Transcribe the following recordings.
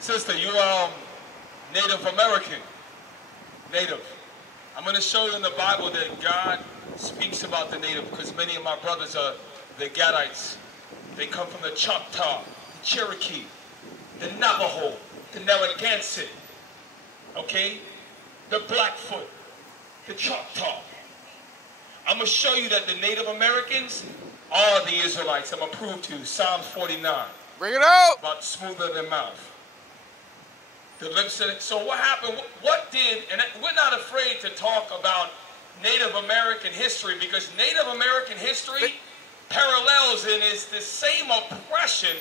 Sister, you Native American. Native. I'm going to show you in the Bible that God speaks about the Native because many of my brothers are the Gadites. They come from the Choctaw, the Cherokee, the Navajo, the Narragansett, okay? The Blackfoot, the Choctaw. I'm going to show you that the Native Americans are the Israelites. I'm going to prove to you. Psalms 49. Bring it out. About smoother than mouth. The lips of it. So what happened? What did, and we're not afraid to talk about Native American history because Native American history parallels and is the same oppression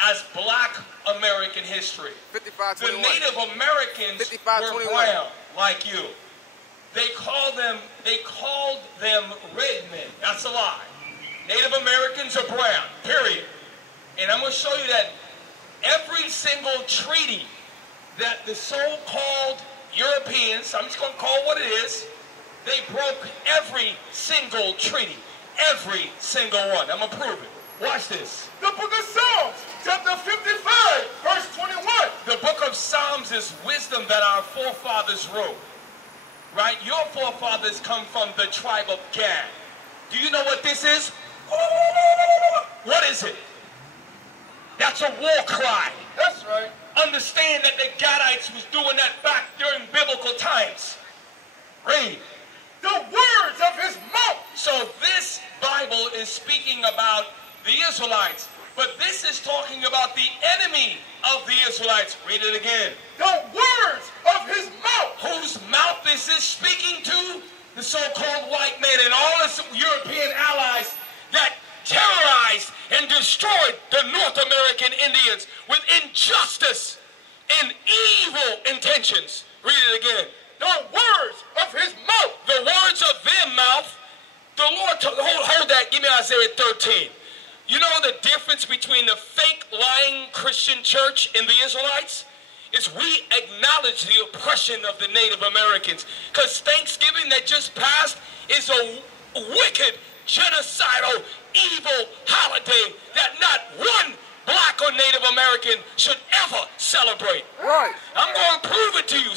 as Black American history. 55-21. The Native Americans were brown, like you. They called them red men. That's a lie. Native Americans are brown, period. And I'm going to show you that every single treaty that the so-called Europeans, I'm just going to call it what it is, they broke every single treaty. Every single one. I'm going to prove it. Watch this. The book of Psalms, chapter 55, verse 21. The book of Psalms is wisdom that our forefathers wrote. Right? Your forefathers come from the tribe of Gad. Do you know what this is? What is it? That's a war cry. That's right. Understand that the Gadites was doing that back during biblical times. Read. The words of his mouth. So this Bible is speaking about the Israelites, but this is talking about the enemy of the Israelites. Read it again. The words of his mouth. Whose mouth is this speaking to? The so-called white man and all his European allies that terrorized and destroyed the North American Indians with injustice and evil intentions. Read it again. The words of his mouth. The words of their mouth. The Lord, hold that. Give me Isaiah 13. You know the difference between the fake lying Christian church and the Israelites? Is we acknowledge the oppression of the Native Americans. Because Thanksgiving that just passed is a wicked, genocidal, evil holiday that not one Black or Native American should ever celebrate. Right. I'm going to prove it to you.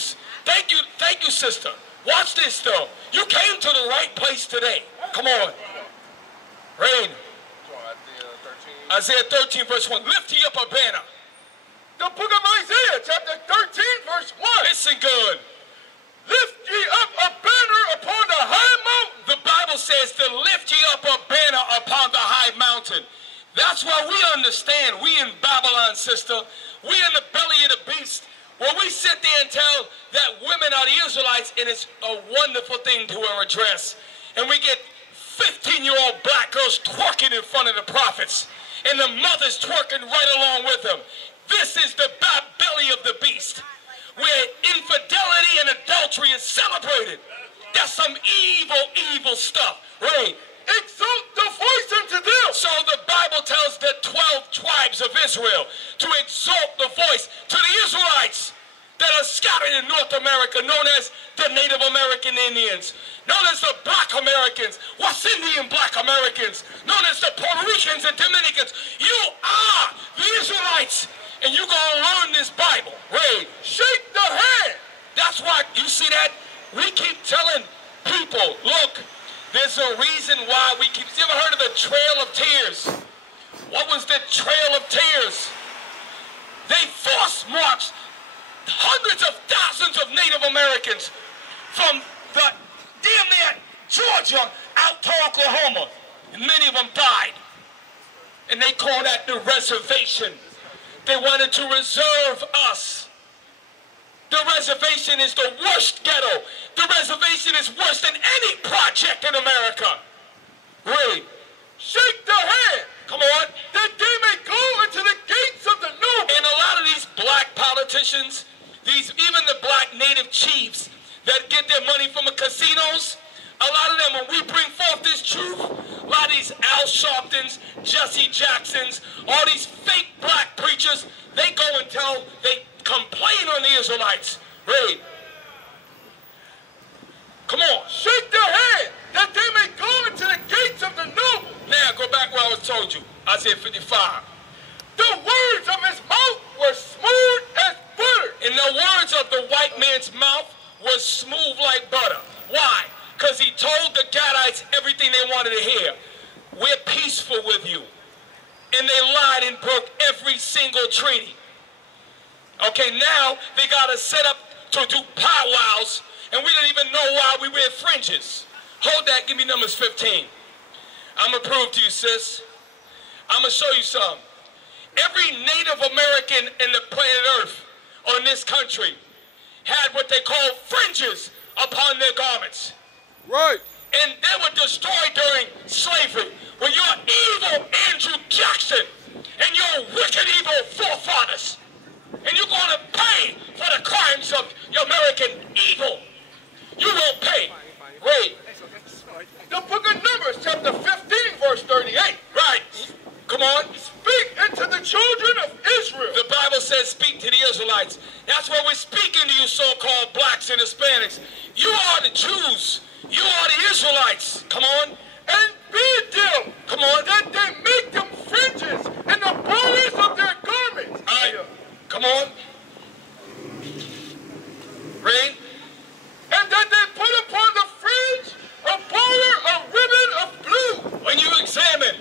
Thank you, sister. Watch this, though. You came to the right place today. Come on. Rain. Isaiah 13, verse 1. Lift ye up a banner. The book of Isaiah, chapter 13, verse 1. Listen good. Lift ye up a banner upon the high mountain. The Bible says to lift ye up a banner upon the high mountain. That's why we understand, we in Babylon, sister, we in the belly of the beast, where we sit there and tell that women are the Israelites, and it's a wonderful thing to wear a dress. And we get 15-year-old Black girls twerking in front of the prophets, and the mothers twerking right along with them. This is the belly of the beast, where infidelity and adultery is celebrated. That's some evil, evil stuff. Right? Exalt the voice unto them. So the Bible tells the 12 tribes of Israel to exalt the voice to the Israelites that are scattered in North America, known as the Native American Indians, known as the Black Americans, West Indian Black Americans, known as the Puerto Ricans and Dominicans. You are the Israelites, and you're going to learn this Bible. Right? Shake the hand. That's why, you see that? We keep telling people, look, there's a reason why we keep... You ever heard of the Trail of Tears? What was the Trail of Tears? They force marched hundreds of thousands of Native Americans from the damn near Georgia out to Oklahoma. And many of them died. And they call that the reservation. They wanted to reserve us. The reservation is the worst ghetto. The reservation is worse than any project in America. Really? Shake the hand. Come on. That they may go into the gates of the noble. And a lot of these Black politicians, even the Black Native chiefs that get their money from the casinos, a lot of them, when we bring forth this truth, a lot of these Al Sharptons, Jesse Jacksons, all these fake Black preachers, they go and they complain on the Israelites. Read. Come on. Shake their hand, that they may go into the gates of the noble. Now, go back where I told you. Isaiah 55. The words of his mouth were smooth as Gadites everything they wanted to hear. We're peaceful with you. And they lied and broke every single treaty. Okay, now they got us set up to do powwows, and we didn't even know why we wear fringes. Hold that, give me Numbers 15. I'm going to prove to you, sis. I'm going to show you some. Every Native American in the planet Earth, or in this country, had what they call fringes upon their garments. Right. And they were destroyed during slavery. Well, you're evil Andrew Jackson and your wicked evil forefathers. And you're going to pay for the crimes of your American evil. You will pay. Read. The book of Numbers, chapter 15, verse 38. Right. Come on. Speak unto the children of Israel. The Bible says speak to the Israelites. That's why we're speaking to you so-called blacks and Hispanics. You are the Jews. You are the Israelites. Come on. And bid them, Come on. that they make them fringes in the borders of their garments. All right. Come on. Read. And that they put upon the fringe a border, a ribbon of blue. When you examine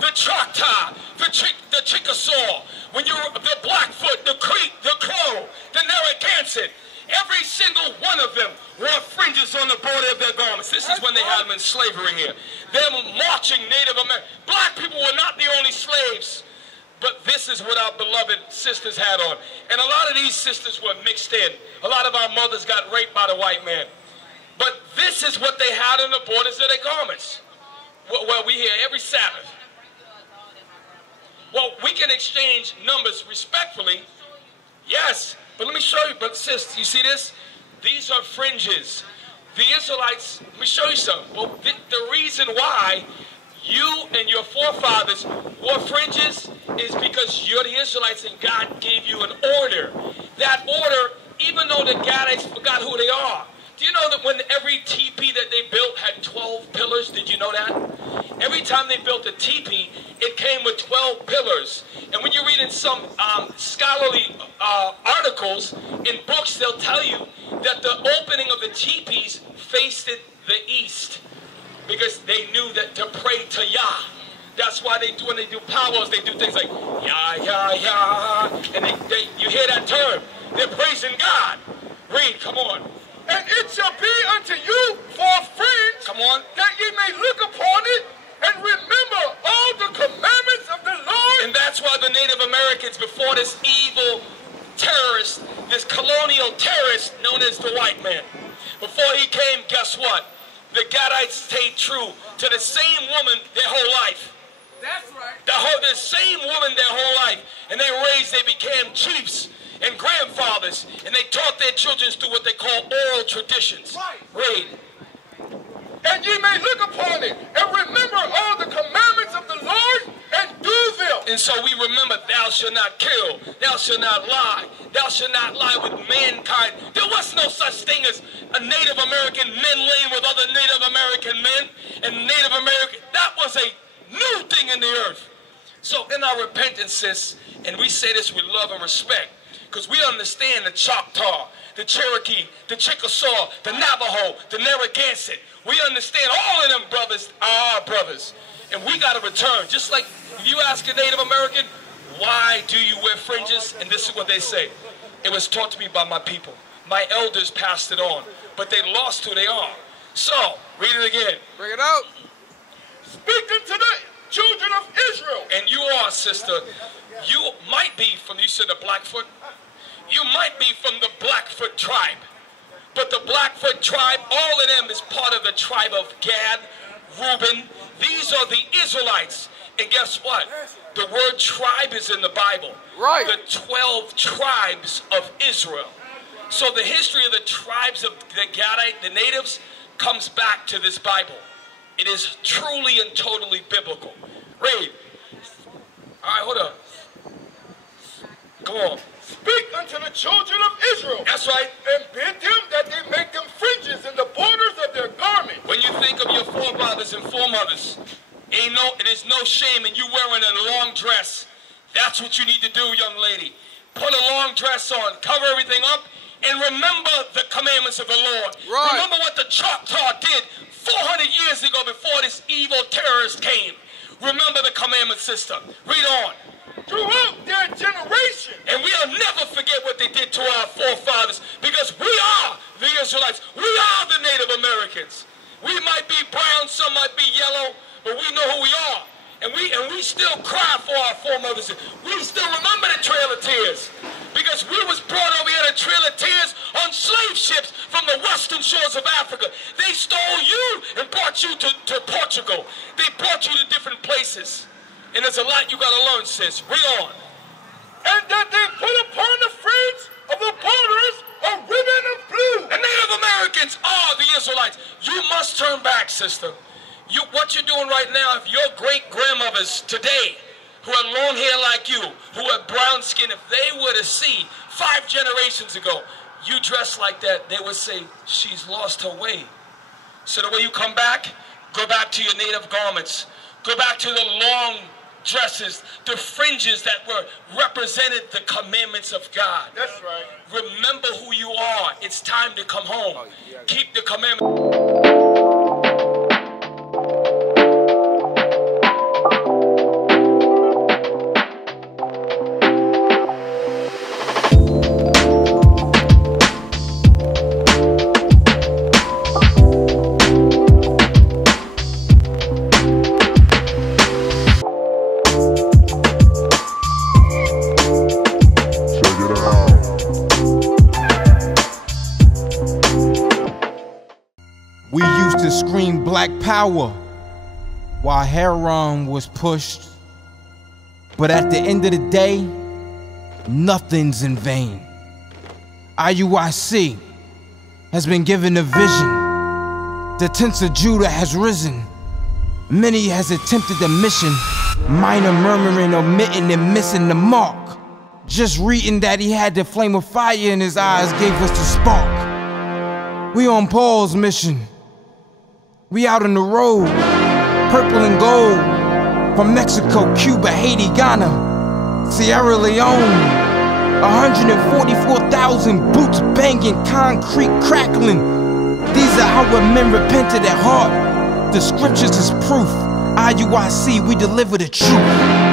the Choctaw, the Chickasaw, when you the Blackfoot, the Creek, the Crow, the Narragansett, every single one of them wore fringes on the border of their garments. This is when they had them in slavery here. Them marching Native American. Black people were not the only slaves, but this is what our beloved sisters had on. And a lot of these sisters were mixed in. A lot of our mothers got raped by the white man. But this is what they had on the borders of their garments. Well, we hear every Sabbath. Well, we can exchange numbers respectfully. Yes, but let me show you. But sis, you see this? These are fringes. The Israelites, let me show you something. Well, the reason why you and your forefathers wore fringes is because you're the Israelites and God gave you an order. That order, even though the Gadites forgot who they are. Do you know that when every teepee that they built had 12 pillars? Did you know that? Every time they built a teepee, it came with 12 pillars. And when you read in some scholarly articles, in books, they'll tell you that the opening of the teepees faced the east because they knew that to pray to Yah. That's why they do, when they do powwows, they do things like Yah, Yah, Yah. And you hear that term. They're praising God. Read, come on. And it shall be unto you for a fringe, Come on. that ye may look upon it and remember all the commandments of the Lord. And that's why the Native Americans, before this evil terrorist, this colonial terrorist known as the white man, before he came, guess what? The Gadites stayed true to the same woman their whole life. That's right. The same woman their whole life. And they became chiefs and grandfathers, and they taught their children through what they call oral traditions. Right. Read. And ye may look upon it and remember all the commandments of the Lord and do them. And so we remember, thou shalt not kill, thou shalt not lie, thou shalt not lie with mankind. There was no such thing as a Native American men laying with other Native American men and Native American. That was a new thing in the earth. So in our repentance, sis, and we say this with love and respect, because we understand the Choctaw, the Cherokee, the Chickasaw, the Navajo, the Narragansett. We understand all of them brothers are our brothers. And we got to return. Just like if you ask a Native American, why do you wear fringes? And this is what they say. It was taught to me by my people. My elders passed it on. But they lost who they are. So, read it again. Bring it out. Speak unto the children of Israel. And you are, sister, you might be from, you said the Blackfoot? You might be from the Blackfoot tribe. But the Blackfoot tribe, all of them is part of the tribe of Gad, Reuben. These are the Israelites. And guess what? The word tribe is in the Bible. Right. The 12 tribes of Israel. So the history of the tribes of the Gadite, the natives, comes back to this Bible. It is truly and totally biblical. Read. All right, hold on. Come on. Speak unto the children of Israel. That's right. And bid them that they make them fringes in the borders of their garments. When you think of your forefathers and foremothers, it is no shame in you wearing a long dress. That's what you need to do, young lady. Put a long dress on, cover everything up, and remember the commandments of the Lord. Right. Remember what the Choctaw did 400 years ago, before this evil terrorist came. Remember the commandment system. Read on. Throughout their generation. And we'll never forget what they did to our forefathers, because we are the Israelites. We are the Native Americans. We might be brown, some might be yellow, but we know who we are. And we still cry for our foremothers. We still remember the Trail of Tears, because we was brought over here to Trail of Tears on slave ships from the western shores of Africa. They stole you and brought you to Portugal. They brought you to different places. And there's a lot you got to learn, sis. Read on. And that they put upon the fringe of the borders a ribbon of blue. The Native Americans are the Israelites. You must turn back, sister. What you're doing right now, if your great-grandmothers today, who had long hair like you, who had brown skin, if they were to see 5 generations ago you dressed like that, they would say, she's lost her way. So the way you come back, go back to your native garments. Go back to the long dresses, the fringes that were represented the commandments of God. That's right. Remember who you are. It's time to come home. Keep the commandments. We used to scream black power while heroin was pushed. But at the end of the day, nothing's in vain. IUIC has been given a vision. The tents of Judah has risen. Many has attempted the mission, minor murmuring, omitting, and missing the mark. Just reading that he had the flame of fire in his eyes gave us the spark. We on Paul's mission. We out on the road, purple and gold, from Mexico, Cuba, Haiti, Ghana, Sierra Leone. 144,000 boots banging, concrete crackling. These are how men repented at heart. The scriptures is proof. IUIC, we deliver the truth.